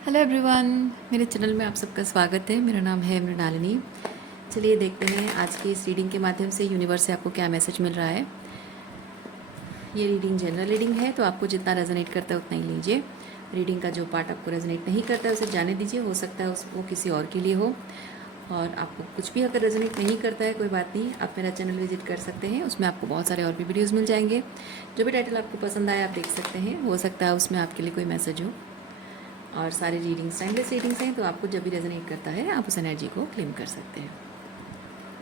Hello everyone, मेरे channel में आप सबका स्वागत है। मेरा नाम है मृणालिनी। चलिए देखते हैं आज की इस रीडिंग के माध्यम से यूनिवर्स से आपको क्या मैसेज मिल रहा है। ये रीडिंग जनरल रीडिंग है, तो आपको जितना रेजोनेट करता है उतना ही लीजिए। रीडिंग का जो पार्ट आपको रेजोनेट नहीं करता है उसे जाने दीजिए, हो सकता है वो किसी और के लिए हो। और आपको कुछ भी अगर रेजोनेट नहीं करता है, कोई बात नहीं, आप मेरा चैनल विजिट कर सकते हैं। उसमें आपको बहुत सारे और भी वीडियोज़ मिल जाएंगे। जो भी टाइटल आपको पसंद आए आप देख सकते हैं, हो सकता है उसमें आपके लिए कोई मैसेज हो। और सारे रीडिंग्स टाइमलेस रीडिंग्स हैं, तो आपको जब भी रेजोनेट करता है आप उस एनर्जी को क्लेम कर सकते हैं।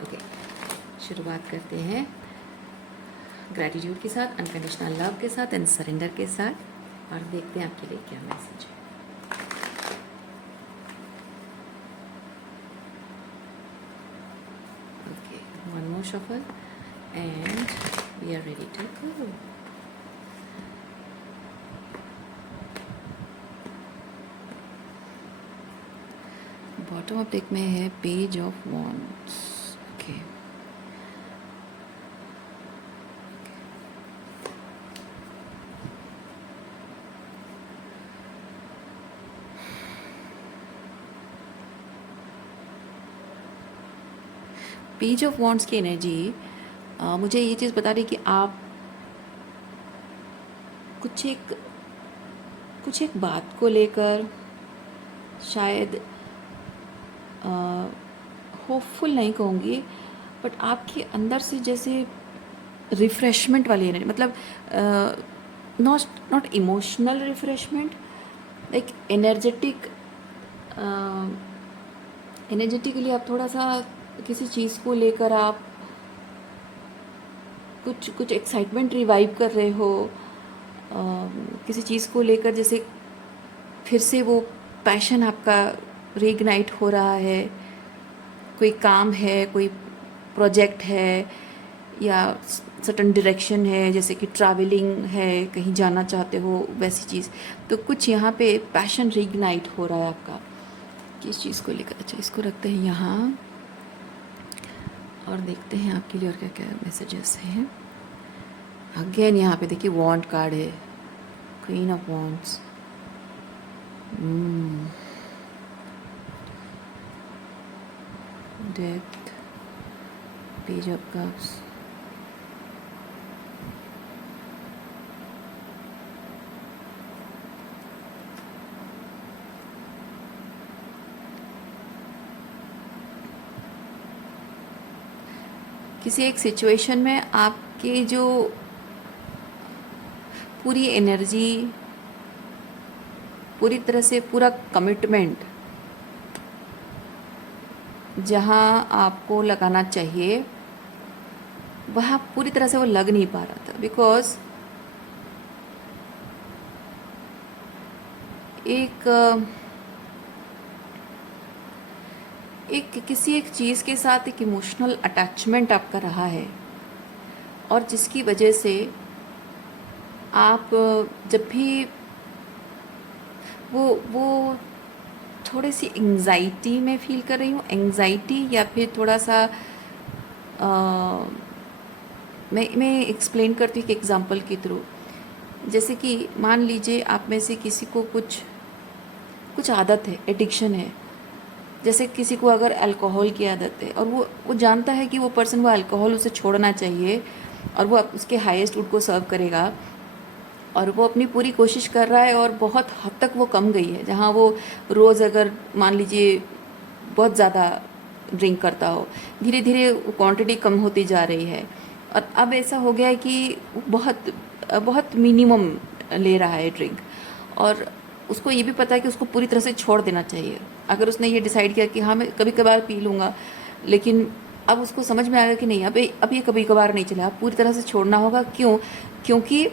ओके, शुरुआत करते हैं ग्रैटिट्यूड के साथ, अनकंडीशनल लव के साथ एंड सरेंडर के साथ, और देखते हैं आपके लिए क्या मैसेज है। Okay, one more shuffle and we are ready to go. Bottom of deck में है page of wands. Okay, page of wands की एनर्जी मुझे ये चीज़ बता रही कि आप कुछ एक बात को लेकर शायद होपफुल नहीं कहूँगी, बट आपके अंदर से जैसे रिफ़्रेशमेंट वाली एनर्जी, मतलब not emotional refreshment, like energetically आप थोड़ा सा किसी चीज़ को लेकर आप कुछ एक्साइटमेंट रिवाइव कर रहे हो। किसी चीज़ को लेकर जैसे फिर से वो पैशन आपका रीइग्नाइट हो रहा है। कोई काम है, कोई प्रोजेक्ट है, या सर्टन डायरेक्शन है, जैसे कि ट्रैवलिंग है, कहीं जाना चाहते हो वैसी चीज़। तो कुछ यहाँ पे पैशन रीइग्नाइट हो रहा है आपका किस चीज़ को लेकर। अच्छा, इसको रखते हैं यहाँ और देखते हैं आपके लिए और क्या क्या मैसेजेस हैं। अगेन यहाँ पे देखिए वॉन्ड कार्ड है, queen of wands, death, page of cups, किसी एक सिचुएशन में आपकी जो पूरी एनर्जी, पूरी तरह से पूरा कमिटमेंट जहाँ आपको लगाना चाहिए वहाँ पूरी तरह से वो लग नहीं पा रहा था, बिकॉज किसी एक चीज़ के साथ एक इमोशनल अटैचमेंट आपका रहा है, और जिसकी वजह से आप जब भी वो थोड़ी सी एंग्जाइटी में फील कर रही हूँ, एंग्जाइटी या फिर थोड़ा सा मैं एक्सप्लेन करती हूँ कि एग्जांपल के थ्रू। जैसे कि मान लीजिए आप में से किसी को कुछ आदत है, एडिक्शन है। जैसे किसी को अगर अल्कोहल की आदत है और वो जानता है कि वो पर्सन वो अल्कोहल उसे छोड़ना चाहिए, और वो उसके हाईएस्ट वुड को सर्व करेगा, और वो अपनी पूरी कोशिश कर रहा है और बहुत हद तक वो कम गई है। जहाँ वो रोज़ अगर मान लीजिए बहुत ज़्यादा ड्रिंक करता हो, धीरे धीरे क्वांटिटी कम होती जा रही है, और अब ऐसा हो गया है कि बहुत बहुत मिनिमम ले रहा है ड्रिंक, और उसको ये भी पता है कि उसको पूरी तरह से छोड़ देना चाहिए। अगर उसने ये डिसाइड किया कि हाँ मैं कभी कभार पी लूँगा, लेकिन अब उसको समझ में आएगा कि नहीं, अब ये कभी कभार नहीं चलेगा, पूरी तरह से छोड़ना होगा। क्यों? क्योंकि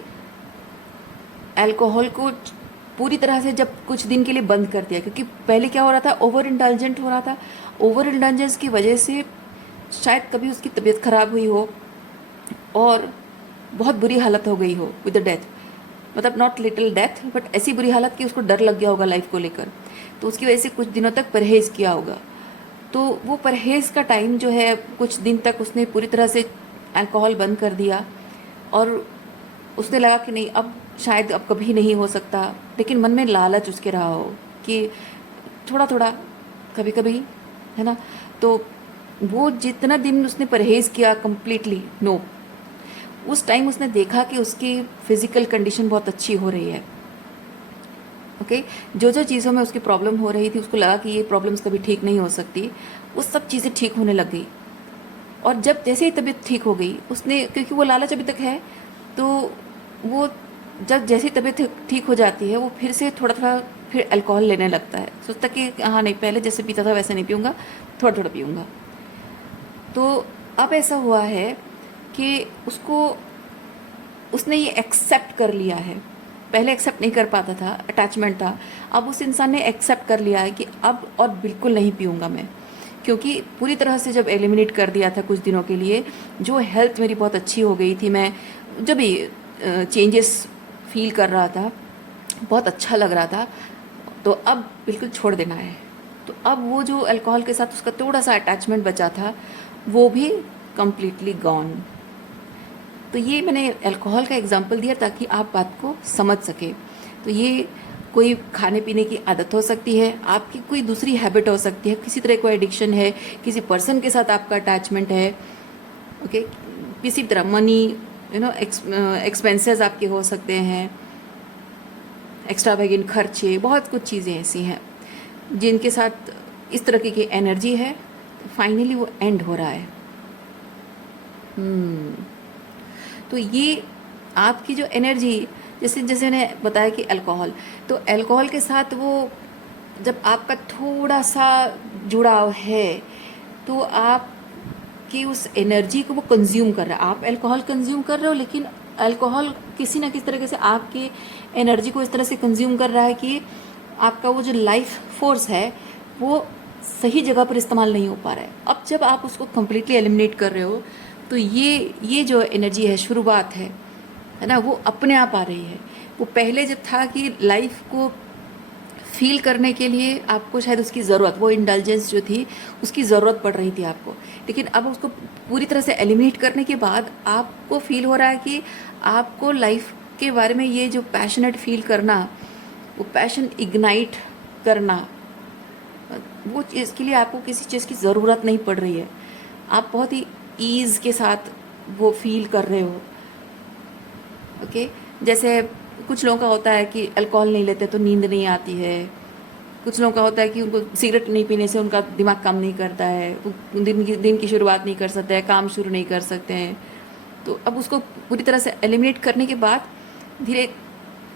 अल्कोहल को पूरी तरह से जब कुछ दिन के लिए बंद कर दिया, क्योंकि पहले क्या हो रहा था, ओवर इंडल्जेंट हो रहा था। ओवर इंडल्जेंस की वजह से शायद कभी उसकी तबीयत ख़राब हुई हो और बहुत बुरी हालत हो गई हो विद द डेथ, मतलब नॉट लिटिल डेथ बट ऐसी बुरी हालत कि उसको डर लग गया होगा लाइफ को लेकर, तो उसकी वजह से कुछ दिनों तक परहेज़ किया होगा। तो वो परहेज़ का टाइम जो है, कुछ दिन तक उसने पूरी तरह से अल्कोहल बंद कर दिया, और उसने लगा कि नहीं अब शायद अब कभी नहीं हो सकता, लेकिन मन में लालच उसके रहा हो कि थोड़ा थोड़ा कभी कभी, है ना। तो वो जितना दिन उसने परहेज़ किया कम्प्लीटली नो, उस टाइम उसने देखा कि उसकी फ़िज़िकल कंडीशन बहुत अच्छी हो रही है। ओके, जो जो चीज़ों में उसकी प्रॉब्लम हो रही थी, उसको लगा कि ये प्रॉब्लम्स कभी ठीक नहीं हो सकती, वो सब चीज़ें ठीक होने लग गई। और जब जैसे ही तबीयत ठीक हो गई, उसने, क्योंकि वो लालच अभी तक है, तो वो जब जैसे ही तबीयत ठीक हो जाती है, वो फिर से थोड़ा थोड़ा फिर अल्कोहल लेने लगता है। सोचता कि हाँ नहीं, पहले जैसे पीता था वैसे नहीं पीऊँगा, थोड़ा थोड़ा पीऊँगा। तो अब ऐसा हुआ है कि उसने ये एक्सेप्ट कर लिया है। पहले एक्सेप्ट नहीं कर पाता था, अटैचमेंट था। अब उस इंसान ने एक्सेप्ट कर लिया है कि अब और बिल्कुल नहीं पीऊँगा मैं, क्योंकि पूरी तरह से जब एलिमिनेट कर दिया था कुछ दिनों के लिए, जो हेल्थ मेरी बहुत अच्छी हो गई थी, मैं जब भी चेंजेस फील कर रहा था, बहुत अच्छा लग रहा था, तो अब बिल्कुल छोड़ देना है। तो अब वो जो अल्कोहल के साथ उसका थोड़ा सा अटैचमेंट बचा था, वो भी कम्प्लीटली गॉन। तो ये मैंने अल्कोहल का एग्जांपल दिया ताकि आप बात को समझ सके। तो ये कोई खाने पीने की आदत हो सकती है, आपकी कोई दूसरी हैबिट हो सकती है, किसी तरह कोई एडिक्शन है, किसी पर्सन के साथ आपका अटैचमेंट है, ओके, किसी तरह मनी, एक्सपेंसेस आपके हो सकते हैं, एक्स्ट्रावेगेंट खर्चे, बहुत कुछ चीज़ें ऐसी हैं जिनके साथ इस तरह की एनर्जी है। फाइनली वो एंड हो रहा है। तो ये आपकी जो एनर्जी, जैसे जैसे मैंने बताया कि अल्कोहल, तो अल्कोहल के साथ वो जब आपका थोड़ा सा जुड़ाव है, तो आपकी उस एनर्जी को वो कंज्यूम कर रहा है। आप अल्कोहल कंज्यूम कर रहे हो, लेकिन अल्कोहल किसी ना किसी तरीके से आपकी एनर्जी को इस तरह से कंज्यूम कर रहा है कि आपका वो जो लाइफ फोर्स है वो सही जगह पर इस्तेमाल नहीं हो पा रहा है। अब जब आप उसको कम्प्लीटली एलिमिनेट कर रहे हो, तो ये जो एनर्जी है, शुरुआत है ना, वो अपने आप आ रही है। वो पहले जब था कि लाइफ को फील करने के लिए आपको शायद उसकी ज़रूरत, वो इंडल्जेंस जो थी उसकी ज़रूरत पड़ रही थी आपको, लेकिन अब उसको पूरी तरह से एलिमिनेट करने के बाद आपको फील हो रहा है कि आपको लाइफ के बारे में ये जो पैशनेट फील करना, वो पैशन इग्नाइट करना, वो इसके लिए आपको किसी चीज़ की ज़रूरत नहीं पड़ रही है। आप बहुत ही ईज़ के साथ वो फील कर रहे हो। ओके, जैसे कुछ लोगों का होता है कि अल्कोहल नहीं लेते तो नींद नहीं आती है, कुछ लोगों का होता है कि उनको सिगरेट नहीं पीने से उनका दिमाग काम नहीं करता है, वो दिन की शुरुआत नहीं कर सकते हैं, काम शुरू नहीं कर सकते हैं। तो अब उसको पूरी तरह से एलिमिनेट करने के बाद धीरे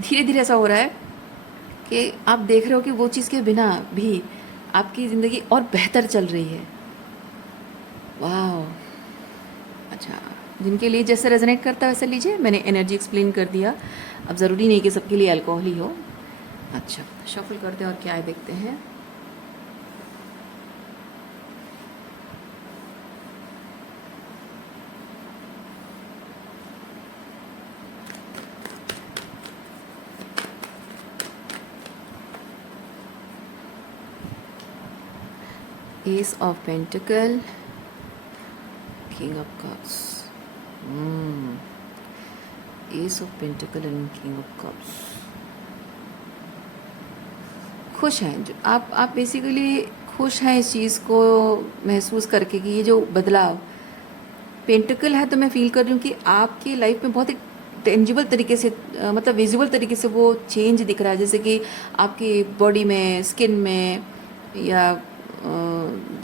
धीरे धीरे ऐसा हो रहा है कि आप देख रहे हो कि वो चीज़ के बिना भी आपकी ज़िंदगी और बेहतर चल रही है। वाह, अच्छा, जिनके लिए जैसे रेजोनेट करता है वैसे लीजिए। मैंने एनर्जी एक्सप्लेन कर दिया, अब ज़रूरी नहीं कि सबके लिए अल्कोहल ही हो। अच्छा, शफल करते हैं और क्या है देखते हैं। S of pentacle, king of cups, S of pentacle and king of cups. खुश हैं जो आप बेसिकली खुश हैं इस चीज़ को महसूस करके कि ये जो बदलाव पेंटिकल है, तो मैं फील कर रही हूँ कि आपकी लाइफ में बहुत एक टेंजिबल तरीके से, मतलब विजुअल तरीके से वो चेंज दिख रहा है। जैसे कि आपकी बॉडी में, स्किन में, या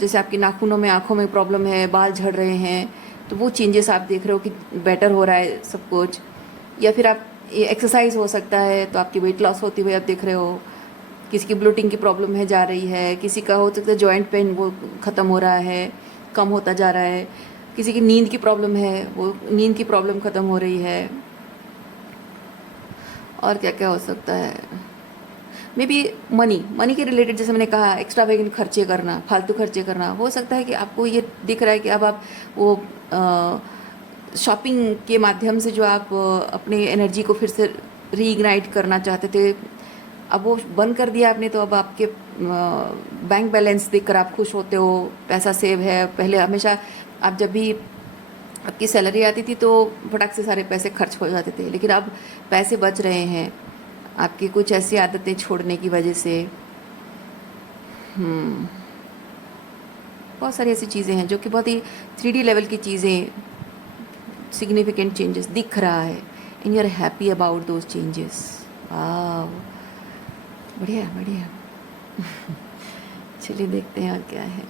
जैसे आपकी नाखूनों में, आँखों में प्रॉब्लम है, बाल झड़ रहे हैं, तो वो चेंजेस आप देख रहे हो कि बेटर हो रहा है सब कुछ। या फिर आप एक्सरसाइज हो सकता है तो आपकी वेट लॉस होती हुई आप देख रहे हो। किसी की ब्लोटिंग की प्रॉब्लम है, जा रही है, किसी का हो सकता है जॉइंट पेन वो ख़त्म हो रहा है, कम होता जा रहा है, किसी की नींद की प्रॉब्लम है, वो नींद की प्रॉब्लम ख़त्म हो रही है। और क्या क्या हो सकता है, मे बी मनी के रिलेटेड, जैसे मैंने कहा एक्स्ट्रावेगेंट खर्चे करना, फालतू खर्चे करना। हो सकता है कि आपको ये दिख रहा है कि अब आप वो शॉपिंग के माध्यम से जो आप अपनी एनर्जी को फिर से रीइग्नाइट करना चाहते थे, अब वो बंद कर दिया आपने, तो अब आपके बैंक बैलेंस देखकर आप खुश होते हो, पैसा सेव है। पहले हमेशा आप जब भी आपकी सैलरी आती थी तो फटाक से सारे पैसे खर्च हो जाते थे, लेकिन अब पैसे बच रहे हैं आपकी कुछ ऐसी आदतें छोड़ने की वजह से। हम्म, बहुत सारी ऐसी चीज़ें हैं जो कि बहुत ही 3D लेवल की चीज़ें, सिग्निफिकेंट चेंजेस दिख रहा है, and you are happy about those changes. वाह, बढ़िया बढ़िया। चलिए देखते हैं और क्या है।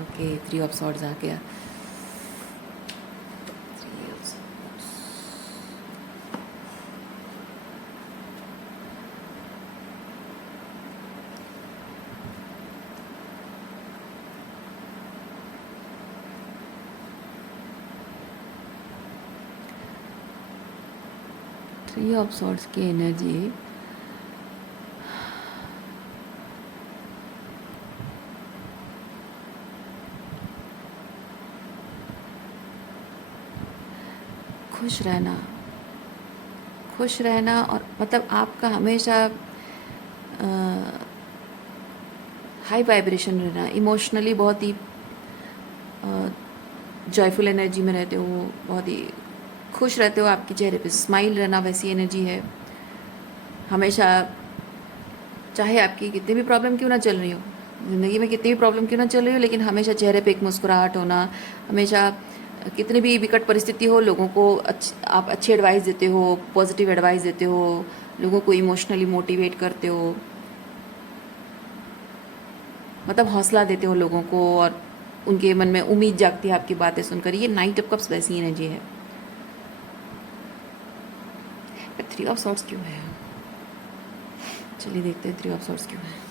ओके, 3 ऑफ सॉर्ड्स आ गया। 3 ऑफ सॉर्ड्स। 3 ऑफ सॉर्ड्स की एनर्जी खुश रहना, खुश रहना, और मतलब आपका हमेशा हाई वाइब्रेशन रहना, इमोशनली बहुत ही जॉयफुल एनर्जी में रहते हो, बहुत ही खुश रहते हो, आपके चेहरे पे स्माइल रहना, वैसी एनर्जी है हमेशा। चाहे आपकी कितनी भी प्रॉब्लम क्यों ना चल रही हो, ज़िंदगी में कितनी भी प्रॉब्लम क्यों ना चल रही हो, लेकिन हमेशा चेहरे पे एक मुस्कुराहट होना, हमेशा कितनी भी विकट परिस्थिति हो, लोगों को आप अच्छी एडवाइस देते हो, पॉजिटिव एडवाइस देते हो, लोगों को इमोशनली मोटिवेट करते हो, मतलब हौसला देते हो लोगों को, और उनके मन में उम्मीद जागती है आपकी बातें सुनकर। ये 9 ऑफ कप्स वैसी एनर्जी है। पर 3 ऑफ सॉर्ड्स क्यों है? चलिए देखते हैं 3 ऑफ सॉर्ड्स क्यों है।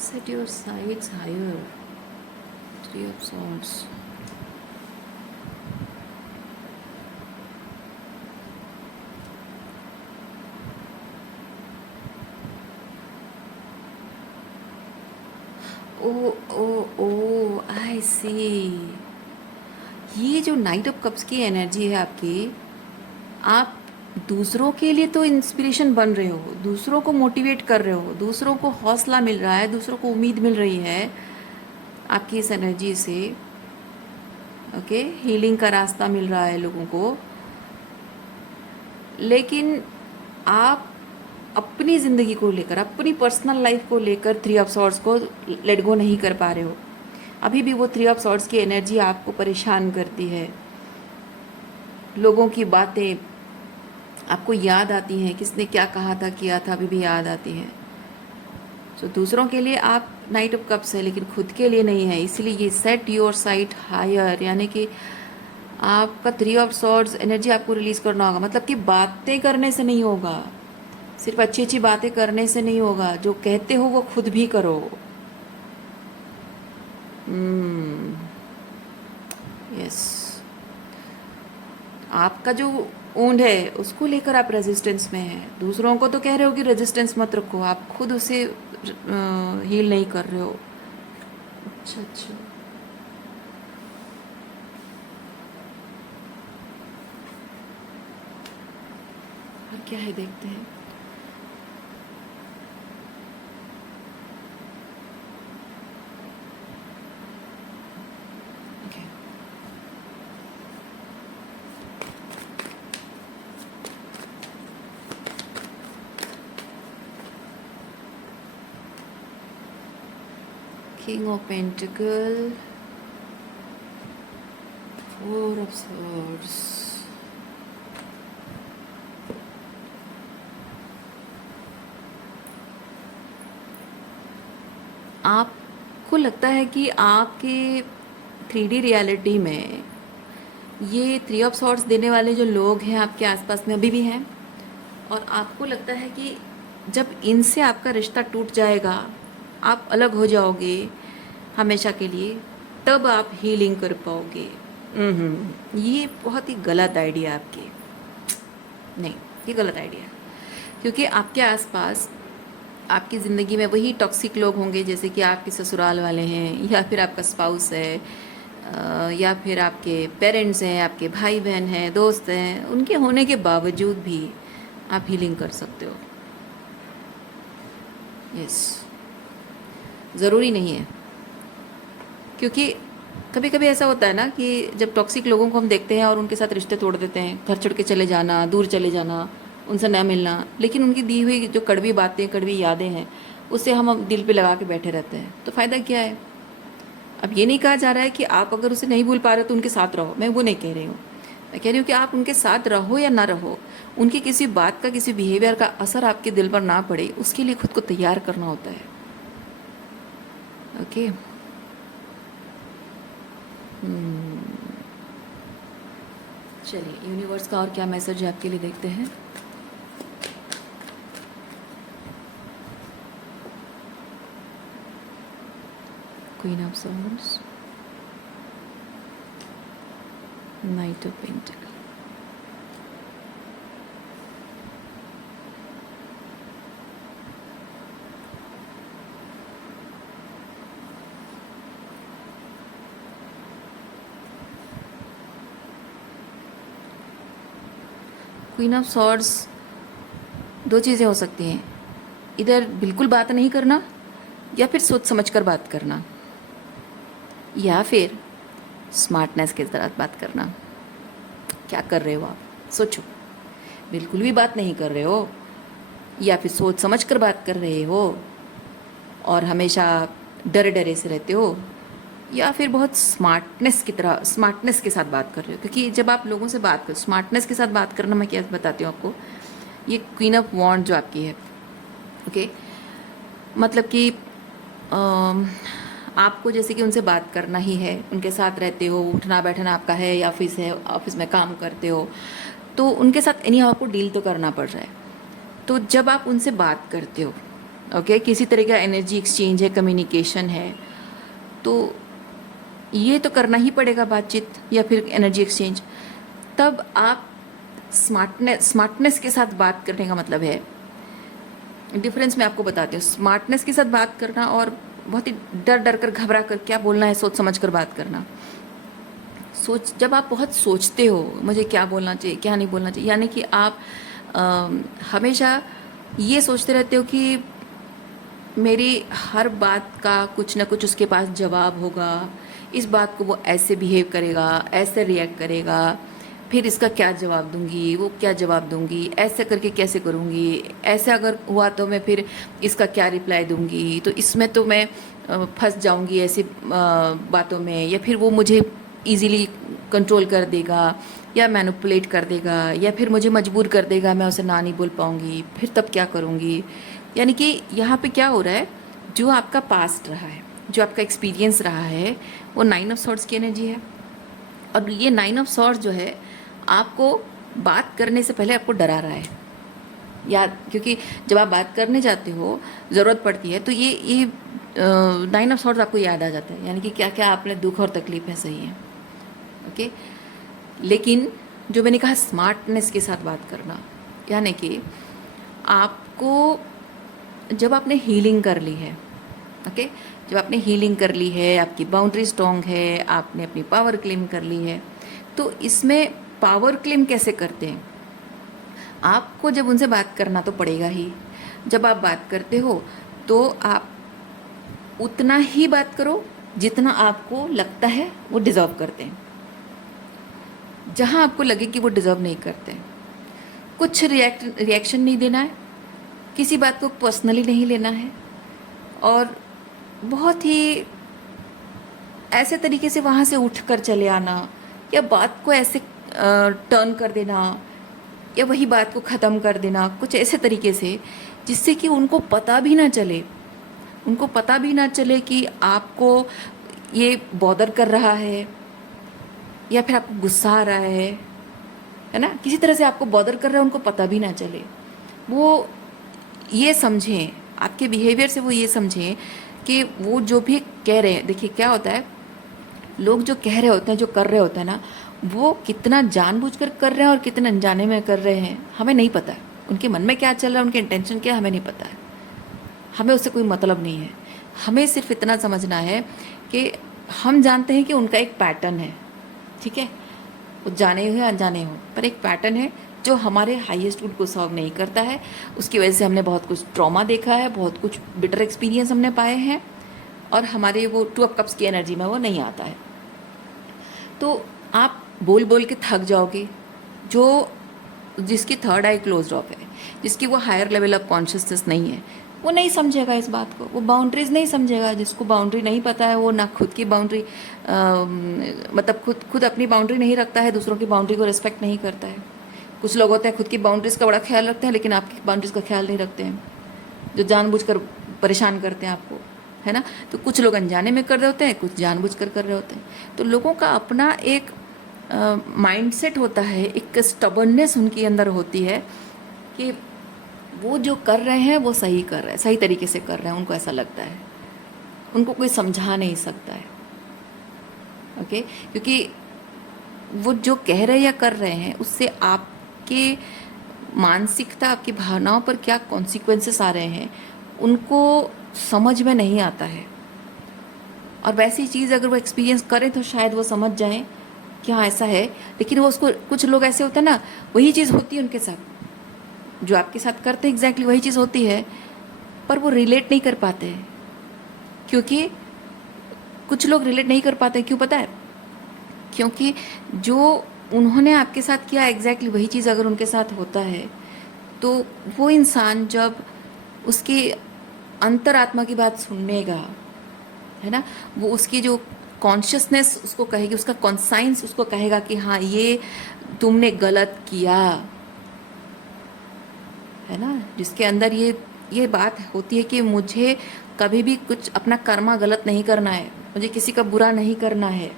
Set your sights higher. 3 of Swords. ओ ओ ओ, आई सी। ये जो 9 ऑफ कप्स की एनर्जी है आपकी, आप दूसरों के लिए तो इंस्पिरेशन बन रहे हो, दूसरों को मोटिवेट कर रहे हो, दूसरों को हौसला मिल रहा है, दूसरों को उम्मीद मिल रही है आपकी इस एनर्जी से। ओके, हीलिंग का रास्ता मिल रहा है लोगों को, लेकिन आप अपनी ज़िंदगी को लेकर, अपनी पर्सनल लाइफ को लेकर 3 ऑफ सॉर्ड्स को लेट गो नहीं कर पा रहे हो। अभी भी वो 3 ऑफ सॉर्ड्स की एनर्जी आपको परेशान करती है। लोगों की बातें आपको याद आती हैं, किसने क्या कहा था, किया था, अभी भी याद आती हैं। तो दूसरों के लिए आप 9 ऑफ कप्स है, लेकिन खुद के लिए नहीं है। इसलिए ये सेट योर साइट हायर, यानी कि आपका 3 ऑफ सॉर्ड्स एनर्जी आपको रिलीज़ करना होगा। मतलब कि बातें करने से नहीं होगा, सिर्फ अच्छी अच्छी बातें करने से नहीं होगा, जो कहते हो वो खुद भी करो। यस, आपका जो ऊंड है उसको लेकर आप रेजिस्टेंस में है। दूसरों को तो कह रहे हो कि रेजिस्टेंस मत रखो, आप खुद उसे हील नहीं कर रहे हो। अच्छा अच्छा, और क्या है देखते हैं। Okay, king of pentacle, 4 of swords. आपको लगता है कि आपके 3D रियलिटी में ये 3 ऑफ सॉर्ड्स देने वाले जो लोग हैं आपके आसपास में अभी भी हैं, और आपको लगता है कि जब इनसे आपका रिश्ता टूट जाएगा, आप अलग हो जाओगे हमेशा के लिए, तब आप हीलिंग कर पाओगे। ये बहुत ही गलत आइडिया है आपकी। नहीं, ये गलत आइडिया है, क्योंकि आपके आसपास आपकी ज़िंदगी में वही टॉक्सिक लोग होंगे, जैसे कि आपके ससुराल वाले हैं, या फिर आपका स्पाउस है, या फिर आपके पेरेंट्स हैं, आपके भाई बहन हैं, दोस्त हैं। उनके होने के बावजूद भी आप हीलिंग कर सकते हो। यस, ज़रूरी नहीं है, क्योंकि कभी कभी ऐसा होता है ना कि जब टॉक्सिक लोगों को हम देखते हैं और उनके साथ रिश्ते तोड़ देते हैं, घर छोड़ के चले जाना, दूर चले जाना, उनसे न मिलना, लेकिन उनकी दी हुई जो कड़वी बातें, कड़वी यादें हैं, उससे हम दिल पे लगा के बैठे रहते हैं, तो फ़ायदा क्या है। अब ये नहीं कहा जा रहा है कि आप अगर उसे नहीं भूल पा रहे तो उनके साथ रहो, मैं वो नहीं कह रही हूँ। मैं कह रही हूँ कि आप उनके साथ रहो या ना रहो, उनकी किसी बात का, किसी बिहेवियर का असर आपके दिल पर ना पड़े, उसके लिए खुद को तैयार करना होता है। ओके। चलिए, यूनिवर्स का और क्या मैसेज है आपके लिए, देखते हैं। Queen of swords, night of pentacle, queen of swords. दो चीज़ें हो सकती हैं, इधर बिल्कुल बात नहीं करना, या फिर सोच समझ कर बात करना, या फिर स्मार्टनेस के साथ बात करना। क्या कर रहे हो आप, सोचो। बिल्कुल भी बात नहीं कर रहे हो, या फिर सोच समझ कर बात कर रहे हो और हमेशा डरे डरे से रहते हो, या फिर बहुत स्मार्टनेस के साथ बात कर रहे हो। क्योंकि जब आप लोगों से बात करो, स्मार्टनेस के साथ बात करना, मैं क्या बताती हूँ आपको, ये क्वीन ऑफ वॉन्ड जो आपकी है, ओके, मतलब कि आपको जैसे कि उनसे बात करना ही है, उनके साथ रहते हो, उठना बैठना आपका है, या ऑफिस में काम करते हो, तो उनके साथ एनी आपको डील तो करना पड़ रहा है। तो जब आप उनसे बात करते हो, ओके, किसी तरह का एनर्जी एक्सचेंज है, कम्युनिकेशन है, तो ये तो करना ही पड़ेगा, बातचीत या फिर एनर्जी एक्सचेंज। तब आप स्मार्टनेस के साथ बात करने का मतलब है, डिफरेंस मैं आपको बताती हूँ। स्मार्टनेस के साथ बात करना और बहुत ही डर डर कर, घबरा कर क्या बोलना है, सोच समझ कर बात करना। जब आप बहुत सोचते हो मुझे क्या बोलना चाहिए, क्या नहीं बोलना चाहिए, यानी कि आप हमेशा ये सोचते रहते हो कि मेरी हर बात का कुछ ना कुछ उसके पास जवाब होगा, इस बात को वो ऐसे बिहेव करेगा, ऐसे रिएक्ट करेगा, फिर इसका क्या जवाब दूंगी, वो क्या जवाब दूंगी, ऐसे करके कैसे करूंगी, ऐसे अगर हुआ तो मैं फिर इसका क्या रिप्लाई दूंगी, तो इसमें तो मैं फंस जाऊंगी ऐसी बातों में, या फिर वो मुझे इजीली कंट्रोल कर देगा या मैनिपुलेट कर देगा, या फिर मुझे मजबूर कर देगा, मैं उसे ना नहीं बोल पाऊंगी, फिर तब क्या करूंगी। यानी कि यहाँ पे क्या हो रहा है, जो आपका पास्ट रहा है, जो आपका एक्सपीरियंस रहा है, वो 9 ऑफ सॉर्ड्स की एनर्जी है। और ये 9 ऑफ सॉर्ड्स जो है, आपको बात करने से पहले आपको डरा रहा है, याद, क्योंकि जब आप बात करने जाते हो, ज़रूरत पड़ती है, तो ये 9 ऑफ सॉर्ड्स आपको याद आ जाता है, यानी कि क्या क्या आपने दुख और तकलीफ है, सही है, ओके। लेकिन जो मैंने कहा स्मार्टनेस के साथ बात करना, यानी कि आपको जब आपने हीलिंग कर ली है, ओके, जब आपने हीलिंग कर ली है, आपकी बाउंड्री स्ट्रॉन्ग है, आपने अपनी पावर क्लेम कर ली है, तो इसमें पावर क्लेम कैसे करते हैं, आपको जब उनसे बात करना तो पड़ेगा ही। जब आप बात करते हो तो आप उतना ही बात करो जितना आपको लगता है वो डिज़र्व करते हैं। जहाँ आपको लगे कि वो डिज़र्व नहीं करते, कुछ रिएक्शन नहीं देना है, किसी बात को पर्सनली नहीं लेना है, और बहुत ही ऐसे तरीके से वहाँ से उठ कर चले आना, या बात को ऐसे टर्न कर देना, या वही बात को ख़त्म कर देना कुछ ऐसे तरीके से जिससे कि उनको पता भी ना चले, उनको पता भी ना चले कि आपको ये बॉदर कर रहा है, या फिर आपको गुस्सा आ रहा है ना, किसी तरह से आपको बॉदर कर रहा है, उनको पता भी ना चले। वो ये समझें, आपके बिहेवियर से वो ये समझें कि वो जो भी कह रहे हैं, देखिए क्या होता है, लोग जो कह रहे होते हैं, जो कर रहे होते हैं ना, वो कितना जानबूझकर कर रहे हैं और कितना अनजाने में कर रहे हैं, हमें नहीं पता है। उनके मन में क्या चल रहा है, उनके इंटेंशन क्या है, हमें नहीं पता है। हमें उससे कोई मतलब नहीं है। हमें सिर्फ इतना समझना है कि हम जानते हैं कि उनका एक पैटर्न है, ठीक है, वो जाने हो या अनजाने हो, पर एक पैटर्न है जो हमारे हाईएस्ट गुड को सर्व नहीं करता है। उसकी वजह से हमने बहुत कुछ ट्रॉमा देखा है, बहुत कुछ बिटर एक्सपीरियंस हमने पाए हैं, और हमारे वो 2 ऑफ कप्स की एनर्जी में वो नहीं आता है। तो आप बोल बोल के थक जाओगे। जो जिसकी थर्ड आई क्लोज्ड ऑफ है, जिसकी वो हायर लेवल ऑफ कॉन्शियसनेस नहीं है, वो नहीं समझेगा इस बात को, वो बाउंड्रीज नहीं समझेगा। जिसको बाउंड्री नहीं पता है वो ना खुद की बाउंड्री मतलब खुद अपनी बाउंड्री नहीं रखता है, दूसरों की बाउंड्री को रिस्पेक्ट नहीं करता है। कुछ लोग होते हैं खुद की बाउंड्रीज का बड़ा ख्याल रखते हैं, लेकिन आपकी बाउंड्रीज का ख्याल नहीं रखते हैं, जो जानबूझकर परेशान करते हैं आपको, है ना। तो कुछ लोग अनजाने में कर रहे होते हैं, कुछ जानबूझकर कर रहे होते हैं। तो लोगों का अपना एक माइंडसेट होता है, एक स्टबर्ननेस उनके अंदर होती है कि वो जो कर रहे हैं वो सही कर रहे हैं, सही तरीके से कर रहे हैं, उनको ऐसा लगता है। उनको कोई समझा नहीं सकता है, ओके। क्योंकि वो जो कह रहे हैं या कर रहे हैं उससे आपके मानसिकता, आपकी भावनाओं पर क्या कॉन्सिक्वेंसेस आ रहे हैं उनको समझ में नहीं आता है। और वैसी चीज़ अगर वो एक्सपीरियंस करें तो शायद वो समझ जाएं कि हाँ ऐसा है, लेकिन वो उसको, कुछ लोग ऐसे होते हैं ना, वही चीज़ होती है उनके साथ जो आपके साथ करते हैं, एग्जैक्टली वही चीज़ होती है, पर वो रिलेट नहीं कर पाते हैं। क्योंकि कुछ लोग रिलेट नहीं कर पाते, क्यों पता है? क्योंकि जो उन्होंने आपके साथ किया एग्जैक्टली वही चीज़ अगर उनके साथ होता है, तो वो इंसान जब उसकी अंतरात्मा की बात सुनेगा, है ना, वो उसकी जो कॉन्शियसनेस उसको कहेगी, उसका कॉन्साइंस उसको कहेगा कि हाँ ये तुमने गलत किया, है ना, जिसके अंदर ये बात होती है कि मुझे कभी भी कुछ अपना कर्मा गलत नहीं करना है, मुझे किसी का बुरा नहीं करना है।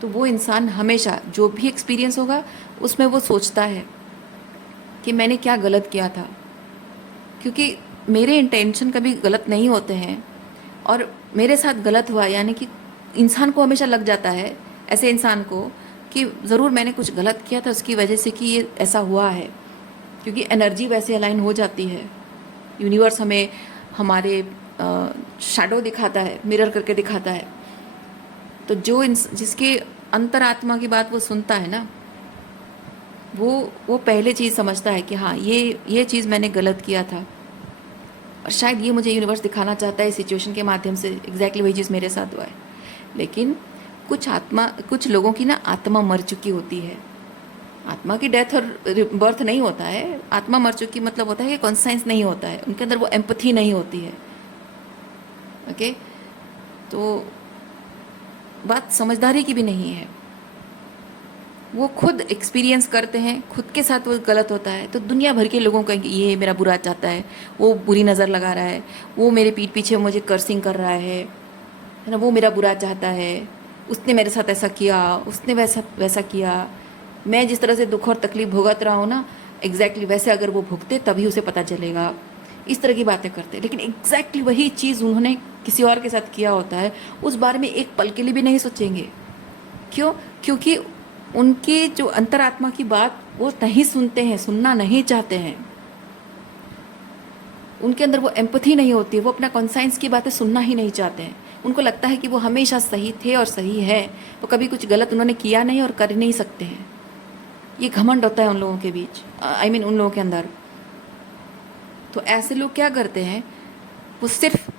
तो वो इंसान हमेशा जो भी एक्सपीरियंस होगा उसमें वो सोचता है कि मैंने क्या गलत किया था, क्योंकि मेरे इंटेंशन कभी गलत नहीं होते हैं और मेरे साथ गलत हुआ, यानी कि इंसान को हमेशा लग जाता है, ऐसे इंसान को, कि ज़रूर मैंने कुछ गलत किया था उसकी वजह से कि ये ऐसा हुआ है। क्योंकि एनर्जी वैसे अलाइन हो जाती है, यूनिवर्स हमें हमारे शैडो दिखाता है, मिरर करके दिखाता है। तो जिसके अंतरात्मा की बात वो सुनता है ना, वो पहले चीज़ समझता है कि हाँ ये चीज़ मैंने गलत किया था, और शायद ये मुझे यूनिवर्स दिखाना चाहता है इस सिचुएशन के माध्यम से, एग्जैक्टली वही चीज़ मेरे साथ हुआ है। लेकिन कुछ लोगों की ना आत्मा मर चुकी होती है। आत्मा की डेथ और बर्थ नहीं होता है, आत्मा मर चुकी मतलब होता है कि कॉन्साइंस नहीं होता है, उनके अंदर वो एम्पथी नहीं होती है, ओके। तो बात समझदारी की भी नहीं है, वो खुद एक्सपीरियंस करते हैं, खुद के साथ वो गलत होता है तो दुनिया भर के लोगों का ये मेरा बुरा चाहता है, वो बुरी नज़र लगा रहा है, वो मेरे पीठ पीछे मुझे कर्सिंग कर रहा है ना, वो मेरा बुरा चाहता है, उसने मेरे साथ ऐसा किया, उसने वैसा किया, मैं जिस तरह से दुख और तकलीफ भुगत रहा हूँ ना, एग्जैक्टली वैसे अगर वो भुगते तभी उसे पता चलेगा। इस तरह की बातें करते हैं, लेकिन एग्जैक्टली वही चीज़ उन्होंने किसी और के साथ किया होता है, उस बारे में एक पल के लिए भी नहीं सोचेंगे। क्यों? क्योंकि उनकी जो अंतरात्मा की बात वो नहीं सुनते हैं, सुनना नहीं चाहते हैं, उनके अंदर वो एम्पथी नहीं होती, वो अपना कॉन्साइंस की बातें सुनना ही नहीं चाहते हैं। उनको लगता है कि वो हमेशा सही थे और सही है, वो कभी कुछ गलत उन्होंने किया नहीं और कर नहीं सकते हैं। ये घमंड होता है उन लोगों के बीच, उन लोगों के अंदर। तो ऐसे लोग क्या करते हैं, वो सिर्फ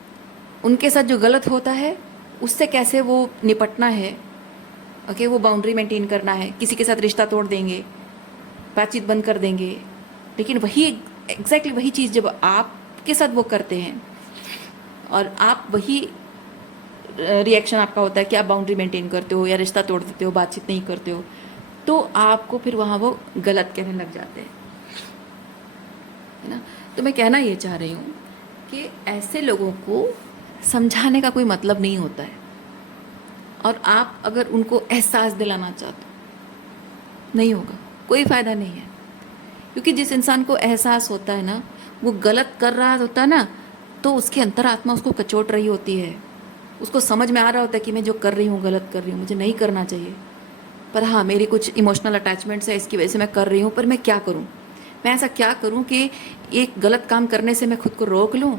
उनके साथ जो गलत होता है उससे कैसे वो निपटना है, ओके, वो बाउंड्री मेंटेन करना है, किसी के साथ रिश्ता तोड़ देंगे, बातचीत बंद कर देंगे। लेकिन वही एग्जैक्टली वही चीज़ जब आपके साथ वो करते हैं और आप वही रिएक्शन आपका होता है कि आप बाउंड्री मेंटेन करते हो या रिश्ता तोड़ देते हो, बातचीत नहीं करते हो, तो आपको फिर वहाँ वो गलत कहने लग जाते हैं, है ना। तो मैं कहना ये चाह रही हूँ कि ऐसे लोगों को समझाने का कोई मतलब नहीं होता है, और आप अगर उनको एहसास दिलाना चाहते हो नहीं होगा, कोई फ़ायदा नहीं है। क्योंकि जिस इंसान को एहसास होता है ना, वो गलत कर रहा होता है ना, तो उसकी अंतरात्मा उसको कचोट रही होती है, उसको समझ में आ रहा होता है कि मैं जो कर रही हूँ गलत कर रही हूँ, मुझे नहीं करना चाहिए, पर हाँ मेरी कुछ इमोशनल अटैचमेंट्स है, इसकी वजह से मैं कर रही हूँ, पर मैं क्या करूँ, मैं ऐसा क्या करूं कि एक गलत काम करने से मैं खुद को रोक लूं,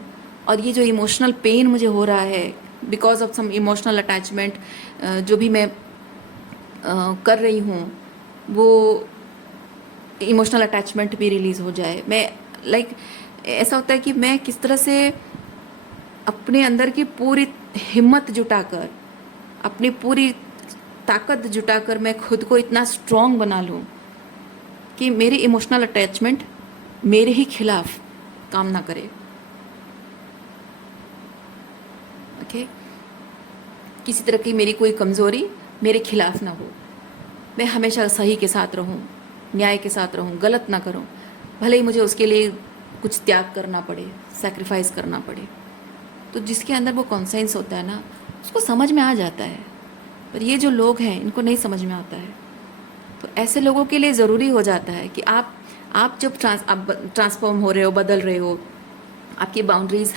और ये जो इमोशनल पेन मुझे हो रहा है because of some emotional attachment, जो भी मैं कर रही हूँ, वो इमोशनल अटैचमेंट भी रिलीज़ हो जाए। मैं लाइक ऐसा होता है कि मैं किस तरह से अपने अंदर की पूरी हिम्मत जुटाकर, अपनी पूरी ताकत जुटाकर मैं खुद को इतना स्ट्रांग बना लूँ कि मेरी इमोशनल अटैचमेंट मेरे ही खिलाफ काम ना करे। ओके, किसी तरह की मेरी कोई कमज़ोरी मेरे खिलाफ ना हो, मैं हमेशा सही के साथ रहूं, न्याय के साथ रहूं, गलत ना करूं, भले ही मुझे उसके लिए कुछ त्याग करना पड़े, सैक्रिफाइस करना पड़े। तो जिसके अंदर वो कॉन्साइंस होता है ना, उसको समझ में आ जाता है। पर ये जो लोग हैं, इनको नहीं समझ में आता है। तो ऐसे लोगों के लिए ज़रूरी हो जाता है कि आप जब ट्रांसफॉर्म हो रहे हो, बदल रहे हो, आपकी बाउंड्रीज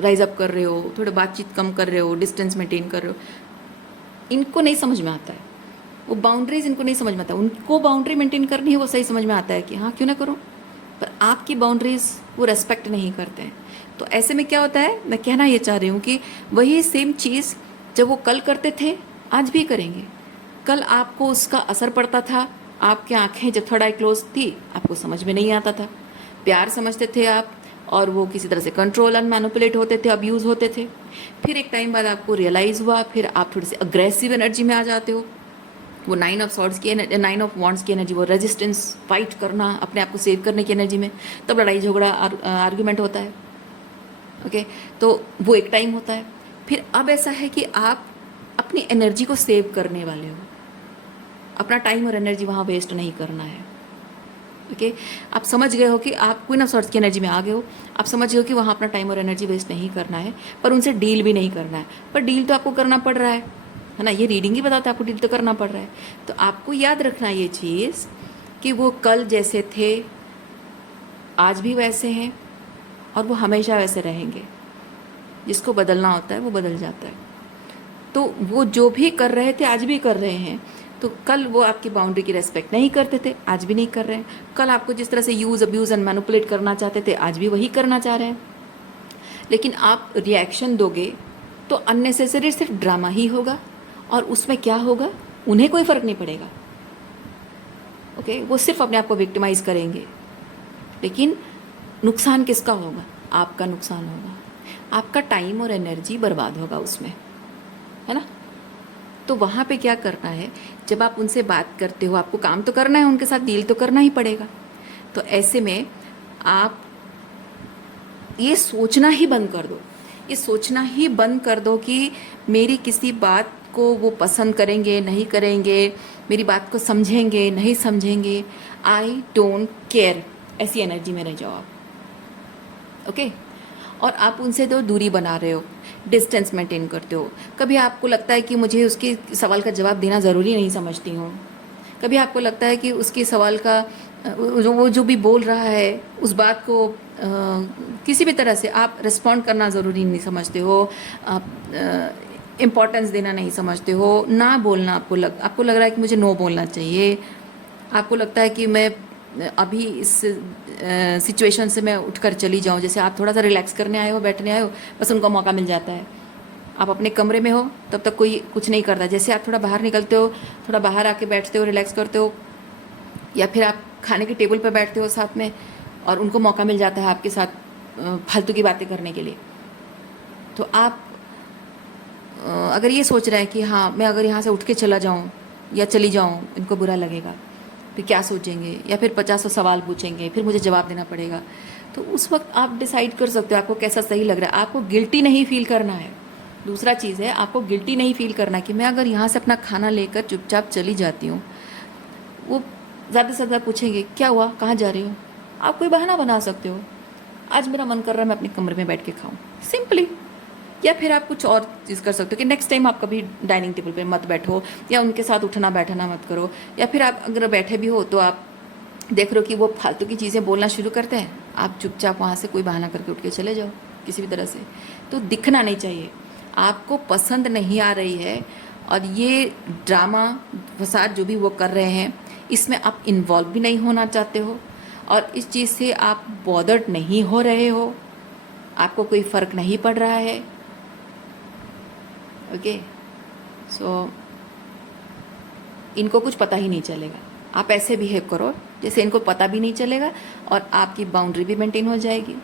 राइज अप कर रहे हो, थोड़े बातचीत कम कर रहे हो, डिस्टेंस मेंटेन कर रहे हो, इनको नहीं समझ में आता है। वो बाउंड्रीज इनको नहीं समझ में आता। उनको बाउंड्री मेंटेन करनी है, वो सही समझ में आता है कि हाँ क्यों ना करूँ, पर आपकी बाउंड्रीज वो रेस्पेक्ट नहीं करते हैं। तो ऐसे में क्या होता है, मैं कहना ये चाह रही हूँ कि वही सेम चीज़ जब वो कल करते थे, आज भी करेंगे। कल आपको उसका असर पड़ता था, आपकी आंखें जब थोड़ा क्लोज थी, आपको समझ में नहीं आता था, प्यार समझते थे आप, और वो किसी तरह से कंट्रोल एंड मैनिपुलेट होते थे, अब्यूज़ होते थे। फिर एक टाइम बाद आपको रियलाइज़ हुआ, फिर आप थोड़े से अग्रेसिव एनर्जी में आ जाते हो। वो 9 ऑफ सॉर्ड्स की, 9 ऑफ वॉन्ड्स की एनर्जी, वो रेजिस्टेंस, फाइट करना, अपने आप को सेव करने की एनर्जी में, तब लड़ाई झगड़ा आर्ग्यूमेंट होता है। ओके, तो वो एक टाइम होता है। फिर अब ऐसा है कि आप अपनी एनर्जी को सेव करने वाले हो, अपना टाइम और एनर्जी वहाँ वेस्ट नहीं करना है। ओके, आप समझ गए हो कि आप क्वीन ऑफ सॉर्ड्स की एनर्जी में आ गए हो, आप समझ गए हो कि वहाँ अपना टाइम और एनर्जी वेस्ट नहीं करना है, पर उनसे डील भी नहीं करना है। पर डील तो आपको करना पड़ रहा है ना, ये रीडिंग ही बताता है आपको डील तो करना पड़ रहा है। तो आपको याद रखना ये चीज़ कि वो कल जैसे थे आज भी वैसे हैं, और वो हमेशा वैसे रहेंगे। जिसको बदलना होता है वो बदल जाता है। तो वो जो भी कर रहे थे आज भी कर रहे हैं। तो कल वो आपकी बाउंड्री की रेस्पेक्ट नहीं करते थे, आज भी नहीं कर रहे हैं। कल आपको जिस तरह से यूज़, अब्यूज़ एंड मैनिपुलेट करना चाहते थे, आज भी वही करना चाह रहे हैं। लेकिन आप रिएक्शन दोगे तो अननेसेसरी सिर्फ ड्रामा ही होगा, और उसमें क्या होगा, उन्हें कोई फ़र्क नहीं पड़ेगा। ओके, वो सिर्फ अपने आप को विक्टिमाइज़ करेंगे, लेकिन नुकसान किसका होगा, आपका नुकसान होगा, आपका टाइम और एनर्जी बर्बाद होगा उसमें, है ना। तो वहाँ पे क्या करना है, जब आप उनसे बात करते हो, आपको काम तो करना है, उनके साथ डील तो करना ही पड़ेगा। तो ऐसे में आप ये सोचना ही बंद कर दो, ये सोचना ही बंद कर दो कि मेरी किसी बात को वो पसंद करेंगे नहीं करेंगे, मेरी बात को समझेंगे नहीं समझेंगे, आई डोंट केयर, ऐसी एनर्जी में रह जाओ आप। ओके, और आप उनसे तो दूरी बना रहे हो, डिस्टेंस मेंटेन करते हो। कभी आपको लगता है कि मुझे उसके सवाल का जवाब देना ज़रूरी नहीं समझती हूँ, कभी आपको लगता है कि उसके सवाल का वो जो भी बोल रहा है उस बात को किसी भी तरह से आप रिस्पॉन्ड करना ज़रूरी नहीं समझते हो, आप इम्पोर्टेंस देना नहीं समझते हो, ना बोलना आपको लग रहा है कि मुझे नो बोलना चाहिए। आपको लगता है कि मैं अभी इस सिचुएशन से मैं उठकर चली जाऊं, जैसे आप थोड़ा सा रिलैक्स करने आए हो, बैठने आए हो, बस उनको मौका मिल जाता है। आप अपने कमरे में हो तब तक कोई कुछ नहीं करता, जैसे आप थोड़ा बाहर निकलते हो, थोड़ा बाहर आके बैठते हो, रिलैक्स करते हो, या फिर आप खाने के टेबल पर बैठते हो साथ में, और उनको मौका मिल जाता है आपके साथ फालतू की बातें करने के लिए। तो आप अगर ये सोच रहे हैं कि हाँ मैं अगर यहाँ से उठ के चला जाऊँ या चली जाऊँ, इनको बुरा लगेगा, फिर क्या सोचेंगे, या फिर 50 सवाल पूछेंगे, फिर मुझे जवाब देना पड़ेगा, तो उस वक्त आप डिसाइड कर सकते हो आपको कैसा सही लग रहा है। आपको गिल्टी नहीं फील करना है। दूसरा चीज़ है, आपको गिल्टी नहीं फील करना कि मैं अगर यहाँ से अपना खाना लेकर चुपचाप चली जाती हूँ, वो ज़्यादा से ज़्यादा पूछेंगे क्या हुआ, कहाँ जा रही हो। आप कोई बहाना बना सकते हो, आज मेरा मन कर रहा है मैं अपने कमरे में बैठ के खाऊं, सिंपली। या फिर आप कुछ और चीज़ कर सकते हो कि नेक्स्ट टाइम आप कभी डाइनिंग टेबल पे मत बैठो, या उनके साथ उठना बैठना मत करो। या फिर आप अगर बैठे भी हो तो आप देख रहे हो कि वो फालतू की चीज़ें बोलना शुरू करते हैं, आप चुपचाप वहाँ से कोई बहाना करके उठ के चले जाओ किसी भी तरह से। तो दिखना नहीं चाहिए, आपको पसंद नहीं आ रही है, और ये ड्रामा फसाद जो भी वो कर रहे हैं इसमें आप इन्वॉल्व भी नहीं होना चाहते हो, और इस चीज़ से आप बॉदर्ड नहीं हो रहे हो, आपको कोई फ़र्क नहीं पड़ रहा है। ओके, सो इनको कुछ पता ही नहीं चलेगा। आप ऐसे बिहेव करो जैसे इनको पता भी नहीं चलेगा, और आपकी बाउंड्री भी मेंटेन हो जाएगी।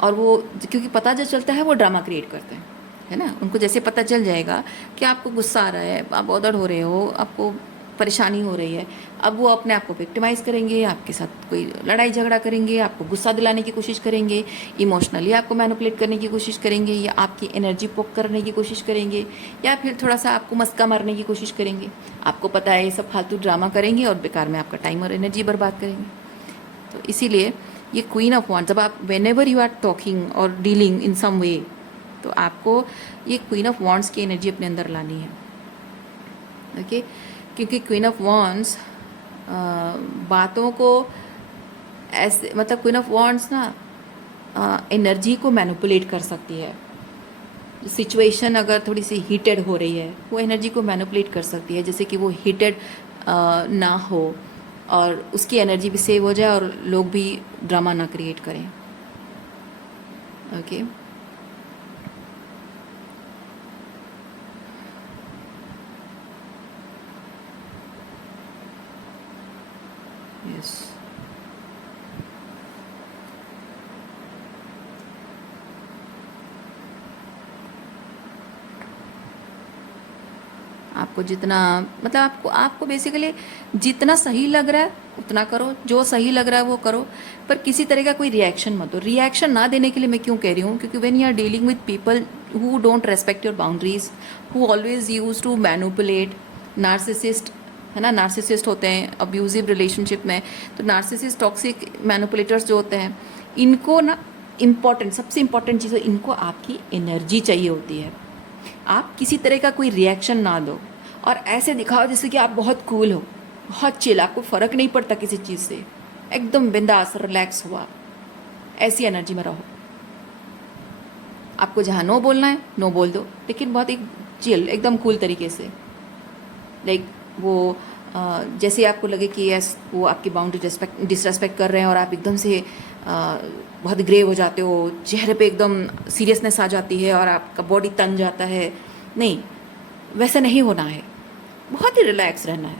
और वो, क्योंकि पता जो चलता है वो ड्रामा क्रिएट करते हैं, है ना। उनको जैसे पता चल जाएगा कि आपको गुस्सा आ रहा है, आप बॉदर्ड हो रहे हो, आपको परेशानी हो रही है, अब वो अपने आप को विक्टिमाइज़ करेंगे, आपके साथ कोई लड़ाई झगड़ा करेंगे, आपको गुस्सा दिलाने की कोशिश करेंगे, इमोशनली आपको मैनिपुलेट करने की कोशिश करेंगे, या आपकी एनर्जी पोक करने की कोशिश करेंगे, या फिर थोड़ा सा आपको मस्का मारने की कोशिश करेंगे। आपको पता है ये सब फालतू ड्रामा करेंगे और बेकार में आपका टाइम और एनर्जी बर्बाद करेंगे। तो इसीलिए ये क्वीन ऑफ वॉन्ड्स, जब आप whenever you are talking और डीलिंग इन सम वे, तो आपको ये क्वीन ऑफ वॉन्ड्स की एनर्जी अपने अंदर लानी है। ओके, क्योंकि क्वीन ऑफ वॉन्ड्स बातों को ऐसे, मतलब क्वीन ऑफ वॉन्ड्स ना एनर्जी को मैनिपुलेट कर सकती है। सिचुएशन अगर थोड़ी सी हीटेड हो रही है, वो एनर्जी को मैनिपुलेट कर सकती है, जैसे कि वो हीटेड ना हो और उसकी एनर्जी भी सेव हो जाए और लोग भी ड्रामा ना क्रिएट करें। Okay, yes. आपको जितना, मतलब आपको बेसिकली जितना सही लग रहा है उतना करो, जो सही लग रहा है वो करो, पर किसी तरह का कोई रिएक्शन मत दो। रिएक्शन ना देने के लिए मैं क्यों कह रही हूँ, क्योंकि when you are dealing with people who don't respect your boundaries, who always use to manipulate, narcissist, है ना, नार्सिसिस्ट होते हैं अब्यूजिव रिलेशनशिप में। तो नार्सिसिस्ट, टॉक्सिक मैनिपुलेटर्स जो होते हैं, इनको ना इम्पॉर्टेंट, सबसे इम्पॉर्टेंट चीज़ है, इनको आपकी एनर्जी चाहिए होती है। आप किसी तरह का कोई रिएक्शन ना दो और ऐसे दिखाओ जैसे कि आप बहुत कूल हो, बहुत चिल, आपको फ़र्क नहीं पड़ता किसी चीज़ से, एकदम बिंदास रिलैक्स हुआ, ऐसी एनर्जी में रहो। आपको जहाँ नो बोलना है नो बोल दो, लेकिन बहुत एक चिल, एकदम कूल तरीके से। लाइक वो जैसे आपको लगे कि यस वो आपकी बाउंड्री डिसरेस्पेक्ट कर रहे हैं और आप एकदम से बहुत ग्रेव हो जाते हो, चेहरे पे एकदम सीरियसनेस आ जाती है और आपका बॉडी तन जाता है, नहीं, वैसा नहीं होना है। बहुत ही रिलैक्स रहना है,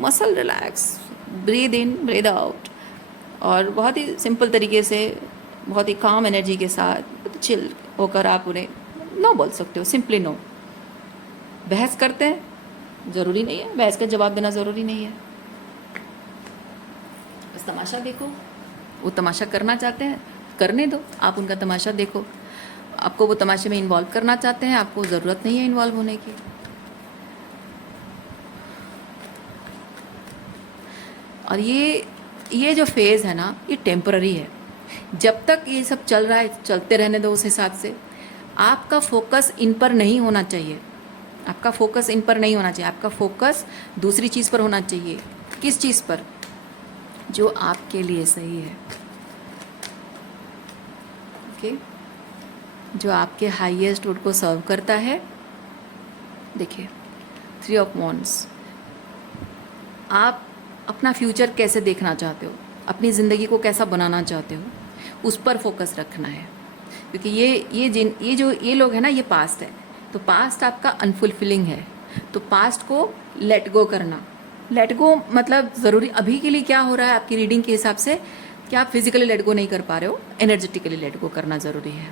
muscle relax, breathe in breathe out, और बहुत ही सिंपल तरीके से, बहुत ही काम एनर्जी के साथ चिल होकर आप उन्हें नो बोल सकते हो, सिंपली नो। बहस करते हैं, ज़रूरी नहीं है बहस का जवाब देना, ज़रूरी नहीं है, बस तमाशा देखो। वो तमाशा करना चाहते हैं, करने दो, आप उनका तमाशा देखो। आपको वो तमाशे में इन्वॉल्व करना चाहते हैं, आपको ज़रूरत नहीं है इन्वॉल्व होने की। और ये जो फेज़ है ना, ये टेम्पररी है। जब तक ये सब चल रहा है चलते रहने दो। उस हिसाब से आपका फोकस इन पर नहीं होना चाहिए, आपका फोकस इन पर नहीं होना चाहिए, आपका फोकस दूसरी चीज़ पर होना चाहिए। किस चीज़ पर? जो आपके लिए सही है। ओके, जो आपके हाईएस्ट गुड को सर्व करता है। देखिए, 3 ऑफ वॉन्ड्स, आप अपना फ्यूचर कैसे देखना चाहते हो, अपनी ज़िंदगी को कैसा बनाना चाहते हो, उस पर फोकस रखना है। क्योंकि ये लोग हैं ना, ये पास्ट है, तो पास्ट आपका अनफुलफिलिंग है। तो पास्ट को लेट गो करना, लेट गो मतलब ज़रूरी अभी के लिए क्या हो रहा है आपकी रीडिंग के हिसाब से कि आप फिजिकली लेट गो नहीं कर पा रहे हो, एनर्जेटिकली लेट गो करना ज़रूरी है।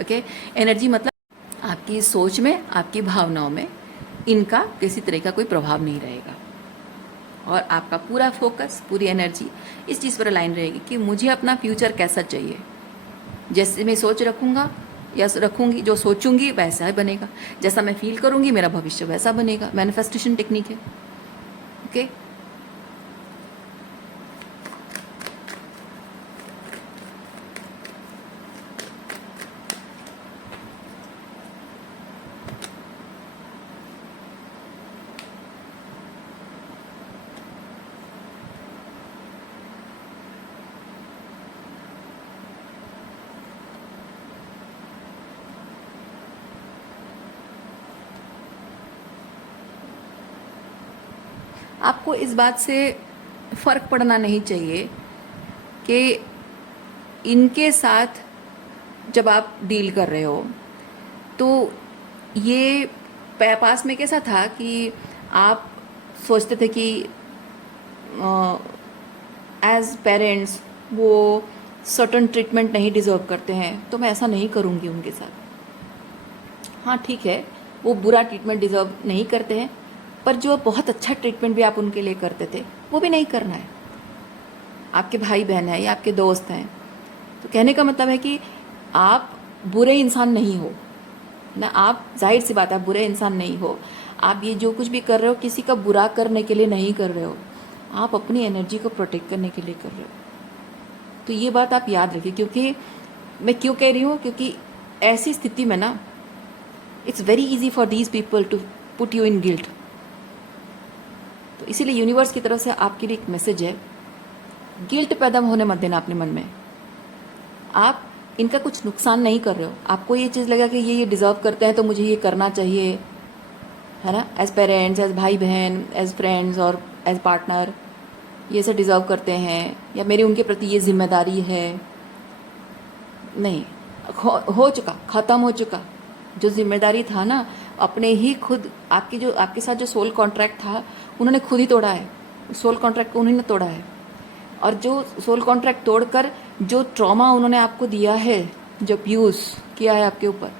ओके, एनर्जी मतलब आपकी सोच में, आपकी भावनाओं में इनका किसी तरह का कोई प्रभाव नहीं रहेगा, और आपका पूरा फोकस, पूरी एनर्जी इस चीज़ पर अलाइन रहेगी कि मुझे अपना फ्यूचर कैसा चाहिए। जैसे मैं सोच रखूँगा या रखूँगी, जो सोचूंगी वैसा ही बनेगा, जैसा मैं फील करूँगी मेरा भविष्य वैसा बनेगा। मैनिफेस्टेशन टेक्निक है। ओके, आपको इस बात से फ़र्क पड़ना नहीं चाहिए कि इनके साथ जब आप डील कर रहे हो तो ये पास में कैसा था कि आप सोचते थे कि एज पेरेंट्स वो सर्टन ट्रीटमेंट नहीं डिज़र्व करते हैं, तो मैं ऐसा नहीं करूँगी उनके साथ। हाँ ठीक है, वो बुरा ट्रीटमेंट डिज़र्व नहीं करते हैं, पर जो बहुत अच्छा ट्रीटमेंट भी आप उनके लिए करते थे वो भी नहीं करना है। आपके भाई बहन हैं या आपके दोस्त हैं, तो कहने का मतलब है कि आप बुरे इंसान नहीं हो ना। आप जाहिर सी बात है, आप बुरे इंसान नहीं हो। आप ये जो कुछ भी कर रहे हो किसी का बुरा करने के लिए नहीं कर रहे हो, आप अपनी एनर्जी को प्रोटेक्ट करने के लिए कर रहे हो। तो ये बात आप याद रखिए। क्योंकि मैं क्यों कह रही हूँ, क्योंकि ऐसी स्थिति में ना it's very easy for these people to put you in guilt. तो इसीलिए यूनिवर्स की तरफ से आपके लिए एक मैसेज है, गिल्ट पैदा होने मत देना अपने मन में। आप इनका कुछ नुकसान नहीं कर रहे हो। आपको ये चीज़ लगा कि ये डिज़र्व करते हैं तो मुझे ये करना चाहिए, है ना, एज पेरेंट्स, एज भाई बहन, एज फ्रेंड्स और एज पार्टनर, ये सब डिज़र्व करते हैं, या मेरी उनके प्रति ये जिम्मेदारी है। नहीं, हो चुका, ख़त्म हो चुका। जो जिम्मेदारी था ना, अपने ही खुद आपके साथ जो सोल कॉन्ट्रैक्ट था उन्होंने खुद ही तोड़ा है। सोल कॉन्ट्रैक्ट को उन्होंने तोड़ा है। और जो सोल कॉन्ट्रैक्ट तोड़कर जो ट्रॉमा उन्होंने आपको दिया है, जो अब्यूज़ किया है आपके ऊपर,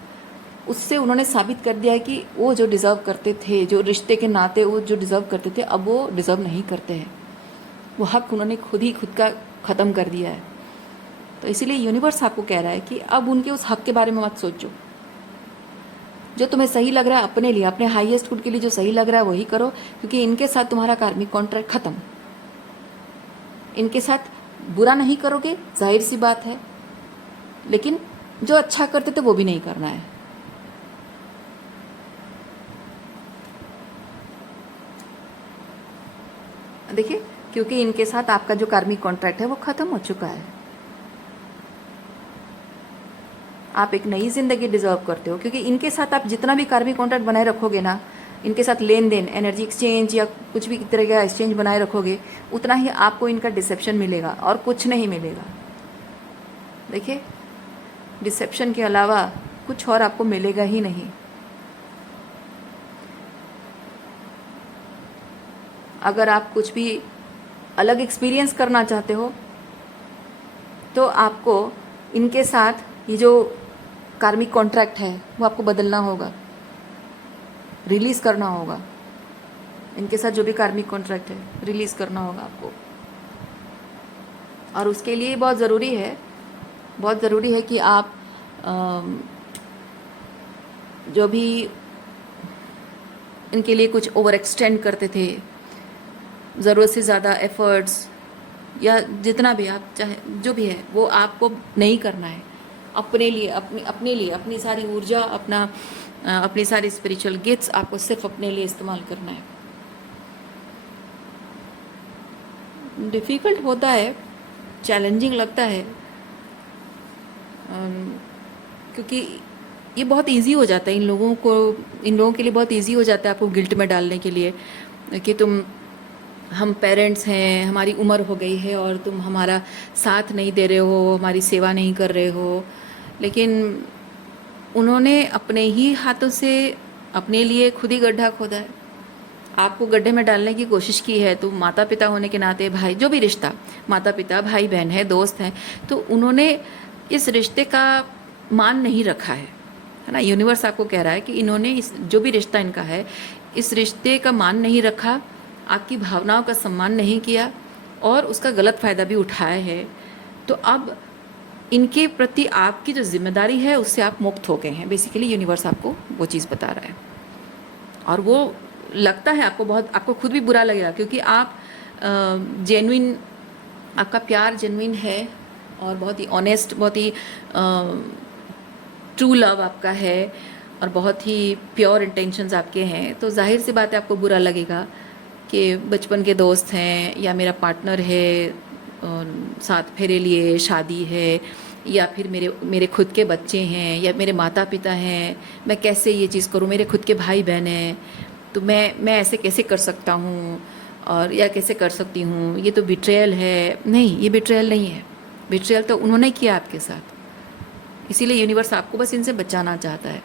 उससे उन्होंने साबित कर दिया है कि वो जो डिज़र्व करते थे, जो रिश्ते के नाते वो जो डिज़र्व करते थे, अब वो डिज़र्व नहीं करते हैं। वो हक उन्होंने खुद का ख़त्म कर दिया है। तो इसीलिए यूनिवर्स आपको कह रहा है कि अब उनके उस हक के बारे में मत सोचो। जो तुम्हें सही लग रहा है अपने लिए, अपने हाईएस्ट गुड के लिए जो सही लग रहा है वही करो, क्योंकि इनके साथ तुम्हारा कार्मिक कॉन्ट्रैक्ट ख़त्म। इनके साथ बुरा नहीं करोगे, जाहिर सी बात है, लेकिन जो अच्छा करते थे वो भी नहीं करना है। देखिए, क्योंकि इनके साथ आपका जो कार्मिक कॉन्ट्रैक्ट है वो ख़त्म हो चुका है। आप एक नई ज़िंदगी डिज़र्व करते हो, क्योंकि इनके साथ आप जितना भी कार्मिक कॉन्ट्रैक्ट बनाए रखोगे ना, इनके साथ लेन देन, एनर्जी एक्सचेंज या कुछ भी तरह का एक्सचेंज बनाए रखोगे, उतना ही आपको इनका डिसेप्शन मिलेगा और कुछ नहीं मिलेगा। देखिए, डिसेप्शन के अलावा कुछ और आपको मिलेगा ही नहीं। अगर आप कुछ भी अलग एक्सपीरियंस करना चाहते हो तो आपको इनके साथ ये जो कार्मिक कॉन्ट्रैक्ट है वो आपको बदलना होगा, रिलीज़ करना होगा। इनके साथ जो भी कार्मिक कॉन्ट्रैक्ट है रिलीज़ करना होगा आपको। और उसके लिए बहुत ज़रूरी है कि आप जो भी इनके लिए कुछ ओवर एक्सटेंड करते थे, ज़रूरत से ज़्यादा एफ़र्ट्स या जितना भी आप चाहे जो भी है वो आपको नहीं करना है। अपने लिए, अपनी सारी ऊर्जा, अपनी सारी स्पिरिचुअल गिफ्ट्स आपको सिर्फ अपने लिए इस्तेमाल करना है। डिफ़िकल्ट होता है, चैलेंजिंग लगता है, क्योंकि ये बहुत इजी हो जाता है इन लोगों के लिए बहुत इजी हो जाता है आपको गिल्ट में डालने के लिए कि हम पेरेंट्स हैं, हमारी उम्र हो गई है और तुम हमारा साथ नहीं दे रहे हो, हमारी सेवा नहीं कर रहे हो। लेकिन उन्होंने अपने ही हाथों से अपने लिए खुद ही गड्ढा खोदा है, आपको गड्ढे में डालने की कोशिश की है। तो माता पिता होने के नाते, भाई, जो भी रिश्ता, माता पिता, भाई बहन है, दोस्त हैं, तो उन्होंने इस रिश्ते का मान नहीं रखा है ना। यूनिवर्स आपको कह रहा है कि इन्होंने इस जो भी रिश्ता इनका है, इस रिश्ते का मान नहीं रखा, आपकी भावनाओं का सम्मान नहीं किया और उसका गलत फ़ायदा भी उठाया है। तो अब इनके प्रति आपकी जो जिम्मेदारी है उससे आप मुक्त हो गए हैं। बेसिकली यूनिवर्स आपको वो चीज़ बता रहा है। और वो लगता है आपको खुद भी बुरा लगेगा, क्योंकि आप जेन्युइन, आपका प्यार जेन्युइन है और बहुत ही ऑनेस्ट, बहुत ही ट्रू लव आपका है और बहुत ही प्योर इंटेंशंस आपके हैं। तो जाहिर सी बात है आपको बुरा लगेगा कि बचपन के दोस्त हैं या मेरा पार्टनर है, साथ फेरे लिए शादी है, या फिर मेरे खुद के बच्चे हैं या मेरे माता पिता हैं, मैं कैसे ये चीज़ करूँ, मेरे खुद के भाई बहन हैं, तो मैं ऐसे कैसे कर सकता हूँ और या कैसे कर सकती हूँ, ये तो बिट्रेयल है। नहीं, ये बिट्रेयल नहीं है। बिट्रेयल तो उन्होंने किया आपके साथ, इसीलिए यूनिवर्स आपको बस इनसे बचाना चाहता है।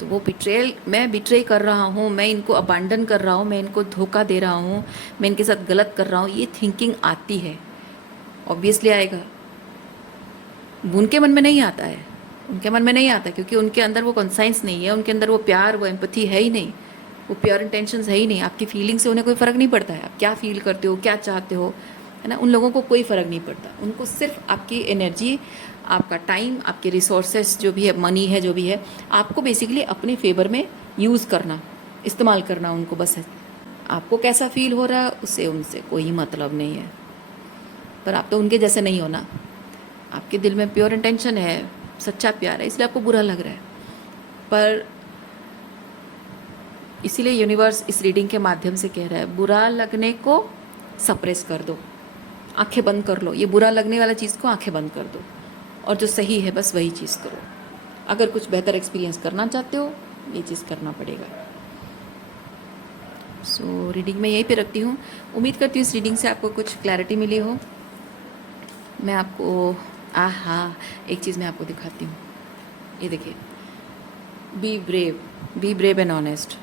तो वो बिट्रेयल, मैं बिट्रे कर रहा हूँ, मैं इनको अबांडन कर रहा हूँ, मैं इनको धोखा दे रहा हूँ, मैं इनके साथ गलत कर रहा हूँ, ये थिंकिंग आती है, ऑब्वियसली आएगा। उनके मन में नहीं आता है, उनके मन में नहीं आता, क्योंकि उनके अंदर वो कॉन्साइंस नहीं है, उनके अंदर वो प्यार, वो एम्पैथी है ही नहीं, वो प्योर इंटेंशंस है ही नहीं। आपकी फीलिंग से उन्हें कोई फ़र्क नहीं पड़ता है, आप क्या फील करते हो, क्या चाहते हो, है ना। उन लोगों को कोई फ़र्क नहीं पड़ता, उनको सिर्फ आपकी एनर्जी, आपका टाइम, आपके रिसोर्सेस जो भी है, मनी है जो भी है, आपको बेसिकली अपने फेवर में यूज़ करना, इस्तेमाल करना उनको बस है। आपको कैसा फील हो रहा है उससे उनसे कोई मतलब नहीं है, पर आप तो उनके जैसे नहीं हो ना। आपके दिल में प्योर इंटेंशन है, सच्चा प्यार है, इसलिए आपको बुरा लग रहा है। पर इसीलिए यूनिवर्स इस रीडिंग के माध्यम से कह रहा है, बुरा लगने को सप्रेस कर दो, आंखें बंद कर लो, ये बुरा लगने वाला चीज़ को आंखें बंद कर दो, और जो सही है बस वही चीज़ करो। अगर कुछ बेहतर एक्सपीरियंस करना चाहते हो, ये चीज़ करना पड़ेगा। सो रीडिंग मैं यहीं पे रखती हूँ। उम्मीद करती हूँ इस रीडिंग से आपको कुछ क्लैरिटी मिली हो। मैं आपको एक चीज़ मैं आपको दिखाती हूँ, ये देखिए, बी ब्रेव एंड ऑनेस्ट।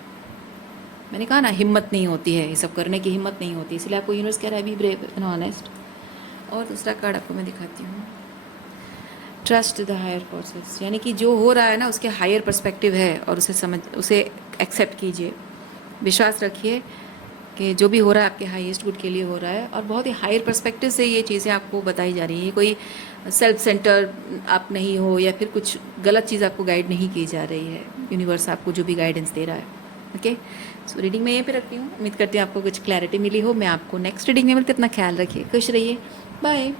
मैंने कहा ना, हिम्मत नहीं होती है, ये सब करने की हिम्मत नहीं होती, इसलिए आपको यूनिवर्स कह रहा है बी ब्रेव एंड ऑनेस्ट। और दूसरा कार्ड आपको मैं दिखाती हूँ, ट्रस्ट द हायर फोर्सेस, यानी कि जो हो रहा है ना उसके हायर पर्सपेक्टिव है, और उसे एक्सेप्ट कीजिए, विश्वास रखिए कि जो भी हो रहा है आपके हाईएस्ट गुड के लिए हो रहा है, और बहुत ही हायर पर्सपेक्टिव से ये चीज़ें आपको बताई जा रही हैं। कोई सेल्फ सेंटर आप नहीं हो, या फिर कुछ गलत चीज़ आपको गाइड नहीं की जा रही है, यूनिवर्स आपको जो भी गाइडेंस दे रहा है। ओके, सो रीडिंग मैं यहीं पे रखती हूँ। उम्मीद करती हूँ आपको कुछ क्लैरिटी मिली हो। मैं आपको नेक्स्ट रीडिंग में मिलते, अपना ख्याल रखिए, खुश रहिए, बाय।